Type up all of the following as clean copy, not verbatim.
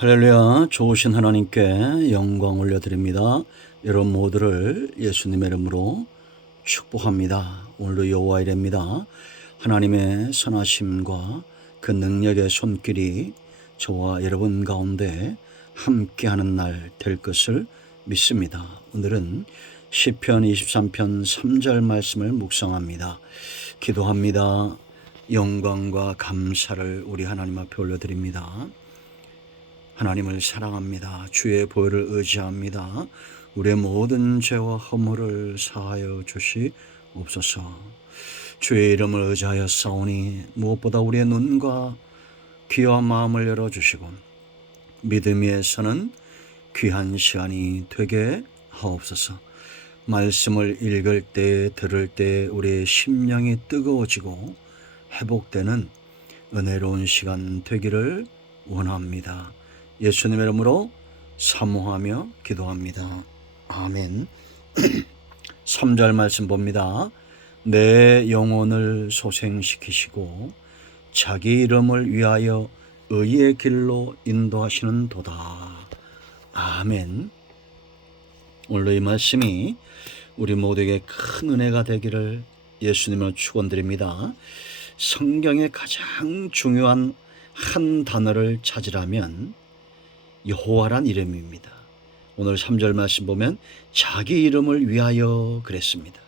할렐루야. 좋으신 하나님께 영광 올려드립니다. 여러분 모두를 예수님의 이름으로 축복합니다. 오늘도 여호와 이레입니다. 하나님의 선하심과 그 능력의 손길이 저와 여러분 가운데 함께하는 날 될 것을 믿습니다. 오늘은 시편 23편 3절 말씀을 묵상합니다. 기도합니다. 영광과 감사를 우리 하나님 앞에 올려드립니다. 하나님을 사랑합니다. 주의 보혈을 의지합니다. 우리의 모든 죄와 허물을 사하여 주시옵소서. 주의 이름을 의지하여 싸우니 무엇보다 우리의 눈과 귀와 마음을 열어주시고 믿음 위에서는 귀한 시간이 되게 하옵소서. 말씀을 읽을 때 들을 때 우리의 심령이 뜨거워지고 회복되는 은혜로운 시간 되기를 원합니다. 예수님의 이름으로 사모하며 기도합니다. 아멘. 3절 말씀 봅니다. 내 영혼을 소생시키시고 자기 이름을 위하여 의의 길로 인도하시는 도다. 아멘. 오늘 이 말씀이 우리 모두에게 큰 은혜가 되기를 예수님을 축원드립니다. 성경의 가장 중요한 한 단어를 찾으라면 여호와란 이름입니다. 오늘 3절 말씀 보면 자기 이름을 위하여 그랬습니다.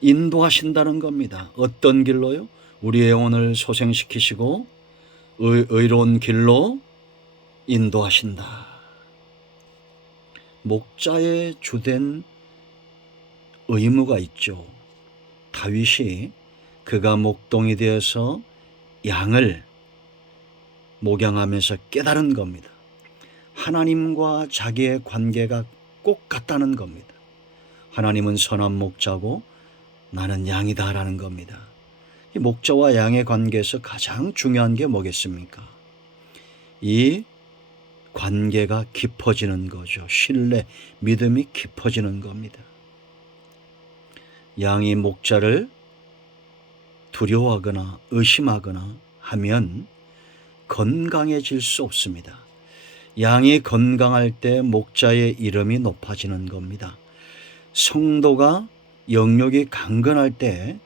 인도하신다는 겁니다. 어떤 길로요? 우리의 영혼을 소생시키시고 의로운 길로 인도하신다. 목자의 주된 의무가 있죠. 다윗이 그가 목동이 되어서 양을 목양하면서 깨달은 겁니다. 하나님과 자기의 관계가 꼭 같다는 겁니다. 하나님은 선한 목자고 나는 양이다라는 겁니다. 이 목자와 양의 관계에서 가장 중요한 게 뭐겠습니까? 이 관계가 깊어지는 거죠. 신뢰, 믿음이 깊어지는 겁니다. 양이 목자를 두려워하거나 의심하거나 하면 건강해질 수 없습니다. 양이 건강할 때 목자의 이름이 높아지는 겁니다. 성도가 영역이 강건할 때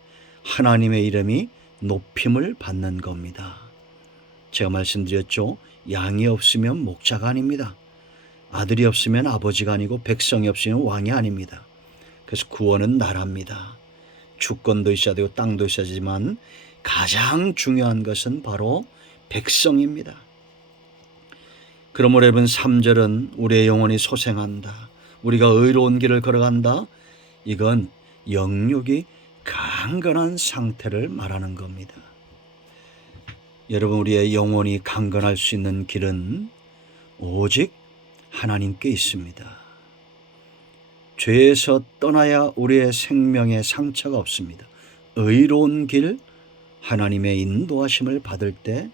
하나님의 이름이 높임을 받는 겁니다. 제가 말씀드렸죠. 양이 없으면 목자가 아닙니다. 아들이 없으면 아버지가 아니고 백성이 없으면 왕이 아닙니다. 그래서 구원은 나라입니다. 주권도 있어야 되고 땅도 있어야 되지만 가장 중요한 것은 바로 백성입니다. 그러므로 여러분 3절은 우리의 영혼이 소생한다. 우리가 의로운 길을 걸어간다. 이건 영육이 강건한 상태를 말하는 겁니다. 여러분 우리의 영혼이 강건할 수 있는 길은 오직 하나님께 있습니다. 죄에서 떠나야 우리의 생명에 상처가 없습니다. 의로운 길, 하나님의 인도하심을 받을 때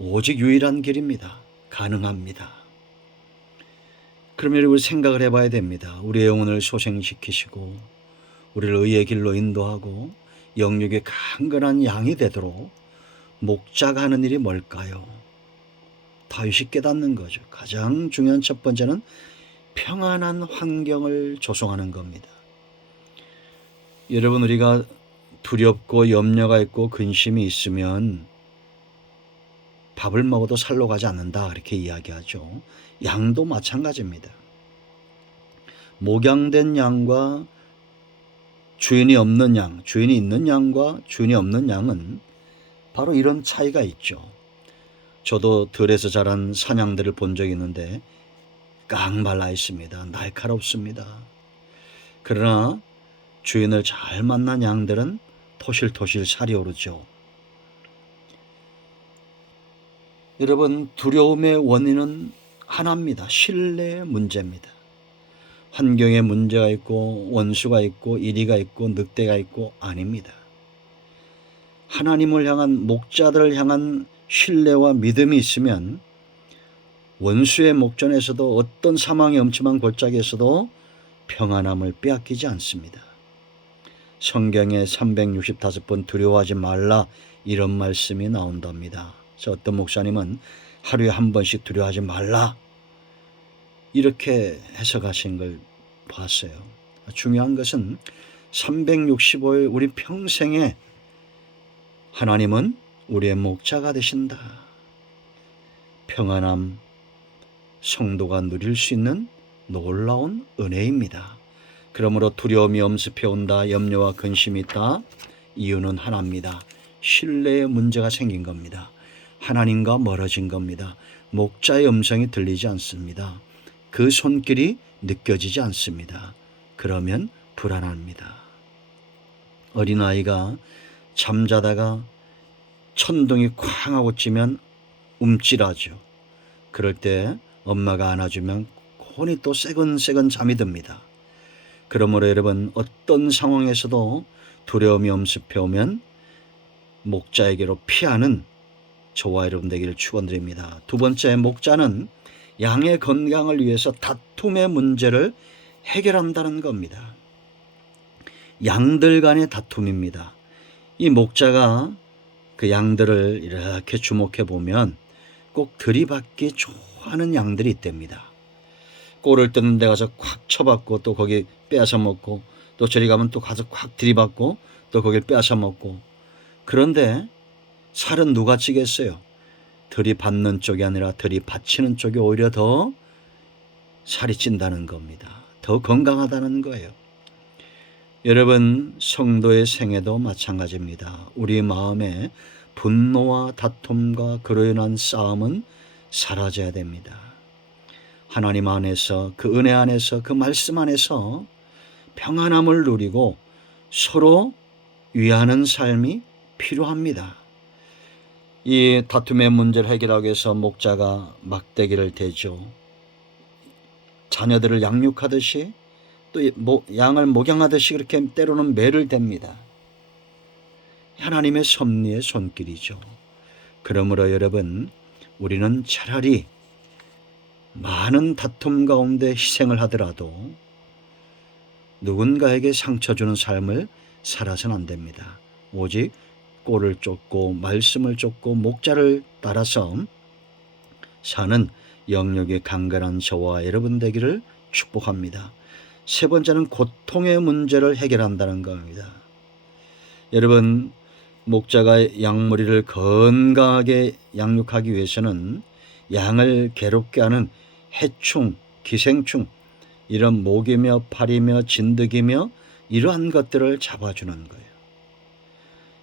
오직 유일한 길입니다. 가능합니다. 그러면 여러분 생각을 해봐야 됩니다. 우리의 영혼을 소생시키시고 우리를 의의 길로 인도하고 영육의 강건한 양이 되도록 목자가 하는 일이 뭘까요? 다윗이 깨닫는 거죠. 가장 중요한 첫 번째는 평안한 환경을 조성하는 겁니다. 여러분 우리가 두렵고 염려가 있고 근심이 있으면 밥을 먹어도 살로 가지 않는다 이렇게 이야기하죠. 양도 마찬가지입니다. 목양된 양과 주인이 없는 양, 주인이 있는 양과 주인이 없는 양은 바로 이런 차이가 있죠. 저도 들에서 자란 사냥들을 본 적이 있는데 깡말라 있습니다. 날카롭습니다. 그러나 주인을 잘 만난 양들은 토실토실 살이 오르죠. 여러분 두려움의 원인은 하나입니다. 신뢰의 문제입니다. 환경에 문제가 있고 원수가 있고 이리가 있고 늑대가 있고 아닙니다. 하나님을 향한 목자들을 향한 신뢰와 믿음이 있으면 원수의 목전에서도 어떤 사망의 엄침한 골짜기에서도 평안함을 빼앗기지 않습니다. 성경에 365번 두려워하지 말라 이런 말씀이 나온답니다. 그래서 어떤 목사님은 하루에 한 번씩 두려워하지 말라 이렇게 해석하신 걸 봤어요. 중요한 것은 365일 우리 평생에 하나님은 우리의 목자가 되신다. 평안함, 성도가 누릴 수 있는 놀라운 은혜입니다. 그러므로 두려움이 엄습해온다, 염려와 근심이 있다. 이유는 하나입니다. 신뢰의 문제가 생긴 겁니다. 하나님과 멀어진 겁니다. 목자의 음성이 들리지 않습니다. 그 손길이 느껴지지 않습니다. 그러면 불안합니다. 어린아이가 잠자다가 천둥이 쾅 하고 찌면 움찔하죠. 그럴 때 엄마가 안아주면 곤히 또 새근새근 잠이 듭니다. 그러므로 여러분, 어떤 상황에서도 두려움이 엄습해 오면 목자에게로 피하는 저와 여러분 되기를 축원드립니다. 두 번째, 목자는 양의 건강을 위해서 다툼의 문제를 해결한다는 겁니다. 양들 간의 다툼입니다. 이 목자가 그 양들을 이렇게 주목해 보면 꼭 들이받기 좋아하는 양들이 있답니다. 꼴을 뜯는 데 가서 콱 쳐받고 또 거기 빼앗아 먹고, 또 저리 가면 또 가서 콱 들이받고 또 거길 빼앗아 먹고. 그런데 살은 누가 찌겠어요? 들이받는 쪽이 아니라 들이받치는 쪽이 오히려 더 살이 찐다는 겁니다. 더 건강하다는 거예요. 여러분, 성도의 생애도 마찬가지입니다. 우리 마음에 분노와 다툼과 그로 인한 싸움은 사라져야 됩니다. 하나님 안에서, 그 은혜 안에서, 그 말씀 안에서 평안함을 누리고 서로 위하는 삶이 필요합니다. 이 다툼의 문제를 해결하기 위해서 목자가 막대기를 대죠. 자녀들을 양육하듯이 또 양을 목양하듯이 그렇게 때로는 매를 댑니다. 하나님의 섭리의 손길이죠. 그러므로 여러분, 우리는 차라리 많은 다툼 가운데 희생을 하더라도 누군가에게 상처 주는 삶을 살아서는 안 됩니다. 오직 꼴을 쫓고 말씀을 쫓고 목자를 따라서 사는 영역이 강건한 저와 여러분 되기를 축복합니다. 세 번째는 고통의 문제를 해결한다는 겁니다. 여러분, 목자가 양머리를 건강하게 양육하기 위해서는 양을 괴롭게 하는 해충, 기생충, 이런 모기며 파리며 진드기며 이러한 것들을 잡아주는 거예요.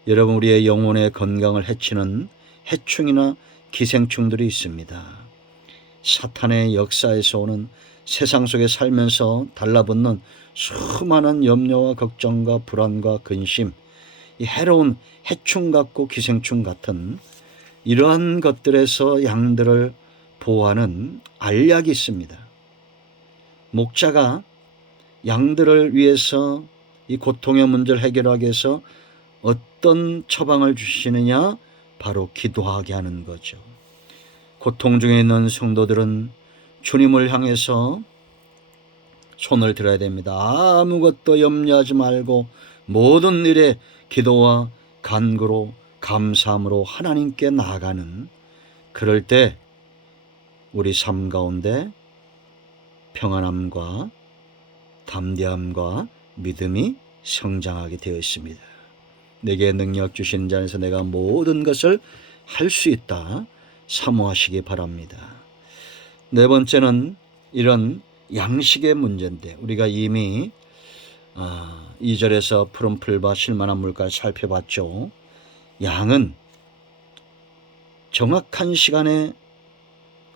여러분, 우리의 영혼의 건강을 해치는 해충이나 기생충들이 있습니다. 사탄의 역사에서 오는 세상 속에 살면서 달라붙는 수많은 염려와 걱정과 불안과 근심, 이 해로운 해충 같고 기생충 같은 이러한 것들에서 양들을 보호하는 알약이 있습니다. 목자가 양들을 위해서 이 고통의 문제를 해결하기 위해서 어떤 처방을 주시느냐? 바로 기도하게 하는 거죠. 고통 중에 있는 성도들은 주님을 향해서 손을 들어야 됩니다. 아무것도 염려하지 말고 모든 일에 기도와 간구로 감사함으로 하나님께 나아가는, 그럴 때 우리 삶 가운데 평안함과 담대함과 믿음이 성장하게 되어 있습니다. 내게 능력 주신 자 안에서 내가 모든 것을 할 수 있다 사모하시기 바랍니다. 네 번째는 이런 양식의 문제인데, 우리가 이미 2절에서 푸른 풀과 실만한 물가를 살펴봤죠. 양은 정확한 시간에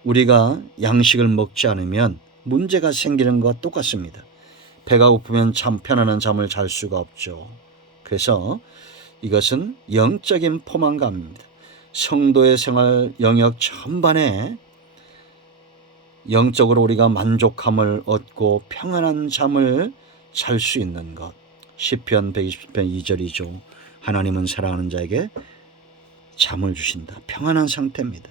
우리가 양식을 먹지 않으면 문제가 생기는 것과 똑같습니다. 배가 고프면 편안한 잠을 잘 수가 없죠. 그래서 이것은 영적인 포만감입니다. 성도의 생활 영역 전반에 영적으로 우리가 만족함을 얻고 평안한 잠을 잘 수 있는 것. 시편 120편 2절이죠. 하나님은 사랑하는 자에게 잠을 주신다. 평안한 상태입니다.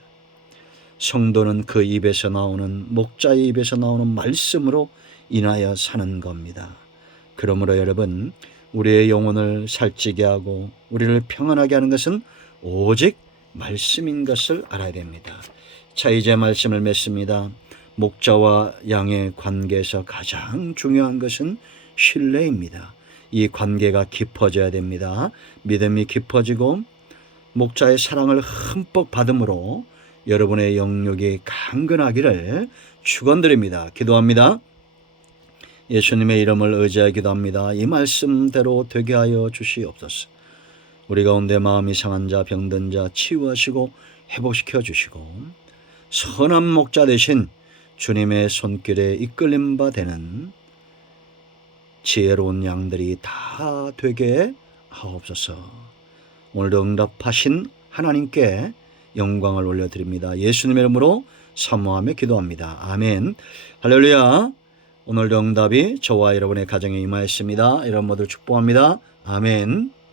성도는 그 입에서 나오는, 목자의 입에서 나오는 말씀으로 인하여 사는 겁니다. 그러므로 여러분, 우리의 영혼을 살찌게 하고 우리를 평안하게 하는 것은 오직 말씀인 것을 알아야 됩니다. 자, 이제 말씀을 맺습니다. 목자와 양의 관계에서 가장 중요한 것은 신뢰입니다. 이 관계가 깊어져야 됩니다. 믿음이 깊어지고 목자의 사랑을 흠뻑 받음으로 여러분의 영역이 강건하기를 축원드립니다. 기도합니다. 예수님의 이름을 의지하여 기도합니다. 이 말씀대로 되게 하여 주시옵소서. 우리 가운데 마음이 상한 자, 병든 자 치유하시고 회복시켜 주시고 선한 목자 되신 주님의 손길에 이끌림 바 되는 지혜로운 양들이 다 되게 하옵소서. 오늘도 응답하신 하나님께 영광을 올려드립니다. 예수님의 이름으로 사모하며 기도합니다. 아멘. 할렐루야. 오늘도 응답이 저와 여러분의 가정에 임하였습니다. 여러분 모두 축복합니다. 아멘.